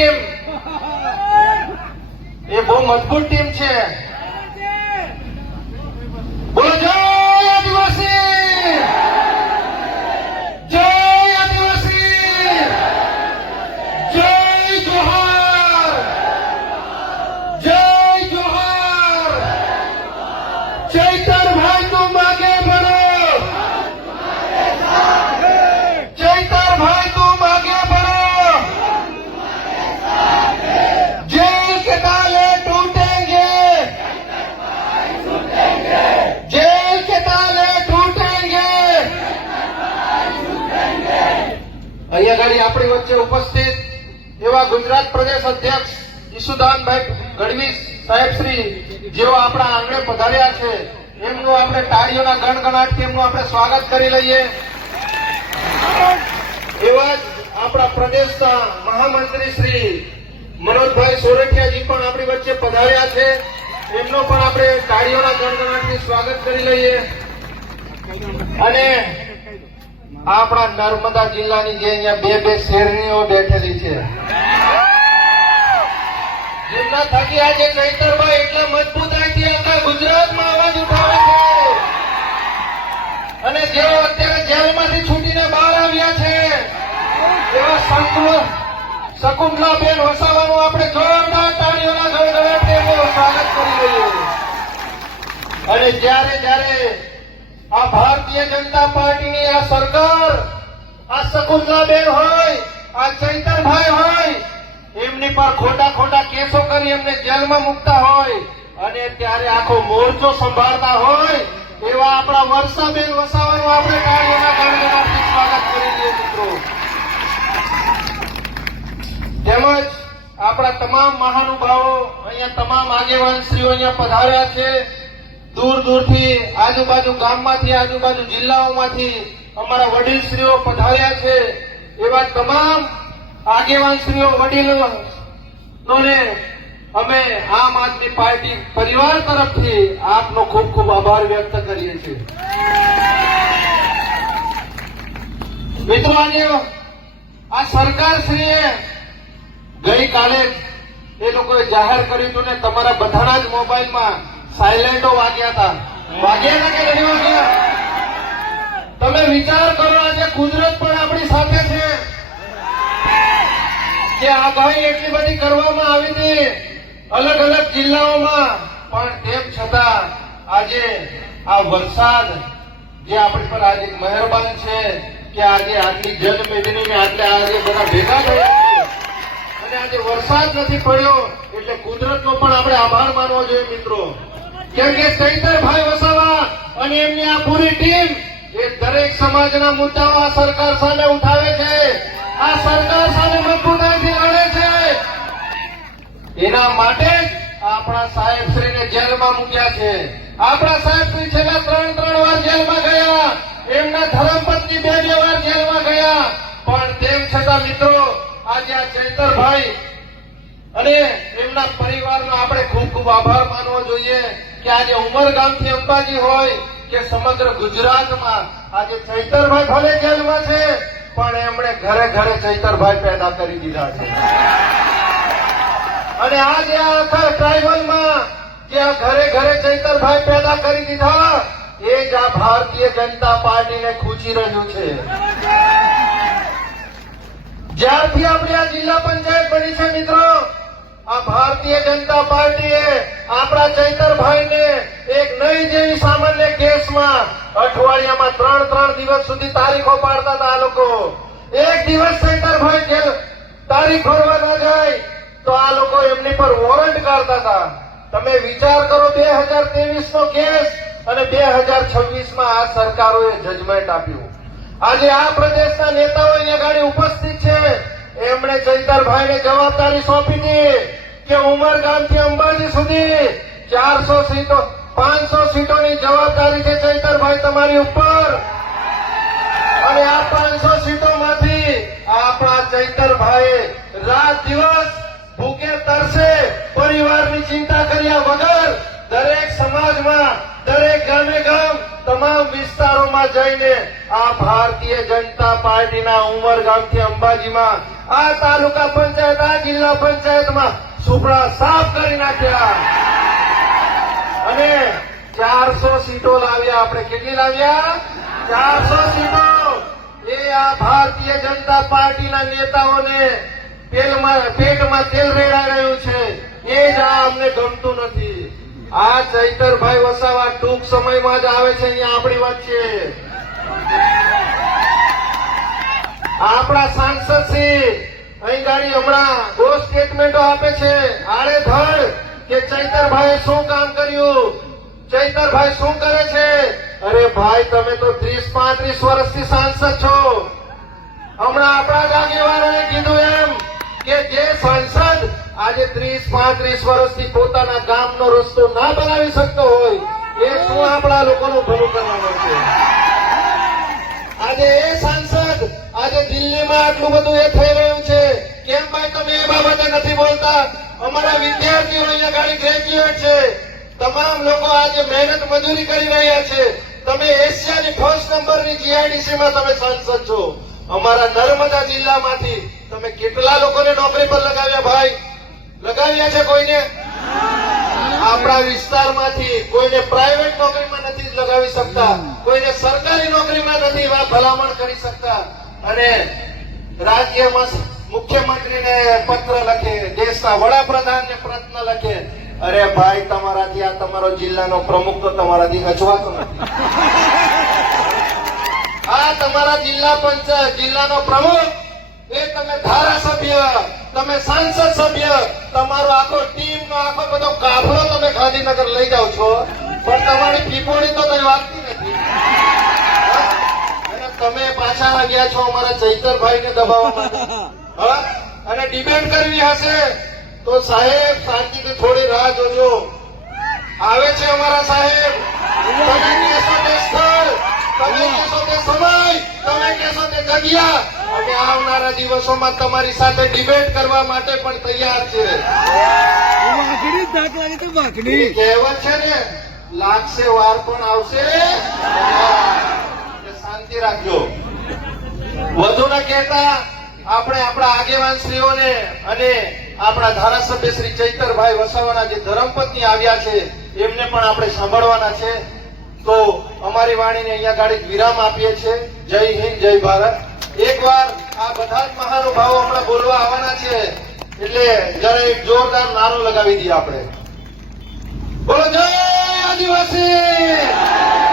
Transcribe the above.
Team એ બહુ મજબૂત team છે. બોલો જય આદિવાસી, જય આદિવાસી, જય જોહાર, જય જોહાર. ચૈતરભાઈ તું આગે बढ़ो, चैतरभाई तुम आगे बढ़ो. जेल के ताले टूटेंगे, जेल के ताले टूटेंगे. અહીંયા ગાડી આપણી વચ્ચે ઉપસ્થિત એવા ગુજરાત પ્રદેશ અધ્યક્ષ ઈસુદાનભાઈ ગઢવી સાહેબ શ્રી જેઓ આપણા આંગણે પધાર્યા છે, એમનું આપણે તાળીઓના ગણગણાટથી એમનું આપણે સ્વાગત કરી લઈએ. એવા જ આપણા પ્રદેશના મહામંત્રી શ્રી મનોજભાઈ સોરઠિયાજી પણ આપણી વચ્ચે પધાર્યા છે, એમનો પણ આપણે તાળીઓના ગણગણાટથી સ્વાગત કરી લઈએ. અને આપણા નર્મદા જિલ્લાની જે અહીંયા બે બે શેરણીઓ બેઠેલી છે, જેમના થકી આજે ચૈતરભાઈ એટલા મજબૂતાઈથી આખા ગુજરાતમાં અવાજ ઉઠાવે છે, અને જેઓ અત્યારે જેલમાંથી છૂટીને બહાર આવ્યા છે એવા શકુંતલાબેન વસાવાનું આપણે જોરદાર તાળીઓના ગણગણાટથી એમનું સ્વાગત કરી લઈએ. અને જ્યારે જ્યારે આ ભારતીય જનતા પાર્ટીની આ સરકાર, આ શકુંતલાબેન હોય, આ ચૈતરભાઈ હોય, એમની પર ખોટા ખોટા કેસો કરી એમને જેલમાં મૂકતા હોય, અને ત્યારે આખો મોરચો સંભાળતા હોય એવા આપણા વર્ષાબેન વસાવાનું આપણે તાળીઓના ગણગણાટથી સ્વાગત કરી દઈએ મિત્રો. તેમજ આપણા તમામ મહાનુભાવો, અહીંયા તમામ આગેવાનશ્રીઓ અહીંયા પધાર્યા છે. દૂર દૂરથી, આજુબાજુ ગામમાંથી, આજુબાજુ જિલ્લાઓમાંથી અમારા વડીલશ્રીઓ પધાર્યા છે. એવા તમામ આગેવાનશ્રીઓ, વડીલોને અમે આમ આદમી પાર્ટી પરિવાર તરફથી આપનો ખૂબ ખૂબ આભાર વ્યક્ત કરીએ છીએ. મિત્રો, આજે આ સરકારશ્રીએ ગઈકાલે એ લોકોએ જાહેર કર્યું હતું ને, તમારા બધાના જ મોબાઈલમાં સાયલેન્ટો વાગ્યા હતા. વાગ્યા હતા કે નહીં વાગ્યા? તમે વિચાર કરો, આજે કુદરત પણ આપણી સાથે છે કે આગાહી એટલી બધી કરવામાં આવી હતી અલગ અલગ જિલ્લાઓમાં, પણ તેમ છતાં આજે આ વરસાદ જે આપણી પર આજે મહેરબાન છે કે આજે આટલી જનમેદનીને આટલે આજે બધા ભેગા થયા છે અને આજે વરસાદ નથી પડ્યો, એટલે કુદરતનો પણ આપણે આભાર માનવો જોઈએ મિત્રો. કેમ કે ચૈતરભાઈ વસાવા અને એમની આ પૂરી ટીમ એ દરેક સમાજના મુદ્દાઓ આ સરકાર સામે ઉઠાવે છે, આ સરકાર સામે મજબૂતાઈથી લડે છે. એના માટે જ આપણા સાહેબશ્રીને જેલમાં મૂક્યા છે. આપણા સાહેબશ્રી છેલ્લા 3 વાર જેલમાં ગયા, એમના ધર્મપત્ની 2 વાર જેલમાં ગયા, પણ તેમ છતાં મિત્રો આજે આ ચૈતરભાઈ અને એમના પરિવારનો આપણે ખૂબ ખૂબ આભાર માનવો જોઈએ કે આજે ઉમરગામથી અંબાજી હોય કે સમગ્ર ગુજરાતમાં આજે ચૈતરભાઈ ભલે જેલમાં છે, પણ એમણે ઘરે ઘરે ચૈતરભાઈ પેદા કરી દીધા છે. અને આજે આ આખા ટ્રાઇબલમાં જે આ ઘરે ઘરે ચૈતરભાઈ પેદા કરી દીધા, એ જ આ ભારતીય જનતા પાર્ટીને ખૂંચી રહ્યું છે. જ્યારથી આપણી આ જિલ્લા પંચાયત બની છે મિત્રો, આ ભારતીય જનતા પાર્ટીએ આપણા ચૈતરભાઈને એક નહીં જેવી સામાન્ય કેસમાં અઠવાડિયામાં 3 દિવસ સુધી તારીખો પાડતા હતા. આ લોકો એક દિવસ ચૈતરભાઈ જેલ તારીખ ભરવા ન જાય તો આ લોકો એમની પર વોરંટ કાઢતા હતા. તમે વિચાર કરો, 2023 નો કેસ અને 2026માં આ સરકારોએ જજમેન્ટ આપ્યું. આજે આ પ્રદેશના નેતાઓ અહીંયા ગાડી ઉપસ્થિત છે, એમણે ચૈતરભાઈને જવાબદારી સોંપી હતી કે ઉમરગામથી અંબાજી સુધી 400 સીટો 500 સીટોની જવાબદારી છે ચૈતરભાઈ તમારી ઉપર. અને આ 500 સીટોમાંથી આપણા ચૈતરભાઈ રાત દિવસ ભૂખે તરસે પરિવારની ચિંતા કર્યા વગર દરેક સમાજમાં, દરેક ગામે ગામ તમામ વિસ્તારોમાં જઈને આ ભારતીય જનતા પાર્ટીના ઉમરગામથી અંબાજીમાં આ તાલુકા પંચાયત આ જિલ્લા પંચાયતમાં સુપડા સાફ કરી નાખ્યા અને 400 સીટો લાવ્યા. આપણે કેટલી લાવ્યા? 400 સીટો. એ આ ભારતીય જનતા પાર્ટીના નેતાઓને પેટમાં તેલ રેડાઈ રહ્યું છે. એ જ આ અમને ગમતું નથી. આ ચૈતરભાઈ વસાવા ટૂંક સમયમાં જ આવે છે અહીંયા આપણી વચ્ચે. આપણા સાંસદ શ્રી અહીં ગાડી હમણાં બહુ સ્ટેટમેન્ટો આપે છે આડેધડ કે ચૈતરભાઈએ શું કામ કર્યું, ચૈતરભાઈ શું કરે છે. અરે ભાઈ, તમે તો 30-35 વર્ષથી સાંસદ છો. હમણાં આપણા જ આગેવાનોએ કીધું એમ કે જે સાંસદ આજે 30-35 વર્ષથી પોતાના ગામનો રસ્તો ના બનાવી શકતો હોય એ શું આપણા લોકોનું ભલું કરવાનો છે. આજે એ સાંસદ આજે દિલ્હીમાં આટલું બધું એ થઈ રહ્યું છે. કેમ ભાઈ તમે એ બાબતે નથી બોલતા? અમારા વિદ્યાર્થીઓ અહીંયા ગાડી ગ્રેજ્યુએટ છે. તમામ લોકો આજે મહેનત મજૂરી કરી રહ્યા છે. તમે એશિયાની ફર્સ્ટ નંબરની જીઆઈડીસીમાં તમે સાંસદ છો. અમારા નર્મદા જિલ્લામાંથી તમે કેટલા લોકોને નોકરી પર લગાવ્યા ભાઈ? લગાવ્યા છે કોઈને? આપણા વિસ્તારમાંથી કોઈને પ્રાઇવેટ નોકરીમાં નથી લગાવી શકતા, કોઈને સરકારી નોકરીમાં નથી ભલામણ કરી શકતા. અને રાજ્યમાં મુખ્યમંત્રીને પત્ર લખે, દેશના વડાપ્રધાનને પ્રશ્ન લખે. અરે ભાઈ, તમારાથી આ તમારો જિલ્લાનો પ્રમુખ તો તમારાથી અજવાતો નથી. આ તમારા જિલ્લા પંચાયત જિલ્લાનો પ્રમુખ, એ તમે ધારાસભ્ય, તમે સાંસદ સભ્ય, તમારો આખો ટીમનો આખો બધો કાફલો તમે ગાંધીનગર લઈ જાઓ છો, પણ તમારી પીપોડી તો કઈ વાગતી નથી. અને તમે પાછા ગયા છો અમારા ચૈતરભાઈને દબાવવા માટે. અને ડિબેટ કરવી હશે તો સાહેબ શાંતિથી થોડી રાહ જોજો. આવે છે અમારા સાહેબ. તમે કહેશો તે સ્થળ, તમે કહેશો તે સમય, તમે કહેશો તે જગ્યા, અમે આવનારા દિવસોમાં તમારી સાથે ડિબેટ કરવા માટે પણ તૈયાર છે. કહેવત છે ને, લાગશે વાર પણ આવશે. શાંતિ રાખજો. વધુ ન કહેતા આપણે આપણા આગેવાન શ્રીઓને અને આપણા ધારાસભ્ય શ્રી ચૈતરભાઈ વસાવાના જે ધર્મપત્ની આવ્યા છે એમને પણ આપણે સાંભળવાના છે. તો અમારી વાણીને અહીંયા ગાડી વિરામ આપીએ છીએ. જય હિન્દ, જય ભારત. એકવાર આ બધા જ મહાનુભાવો હમણાં બોલવા આવવાના છે એટલે જરા એક જોરદાર નારો લગાવી દઈએ આપણે. બોલો જય આદિવાસી.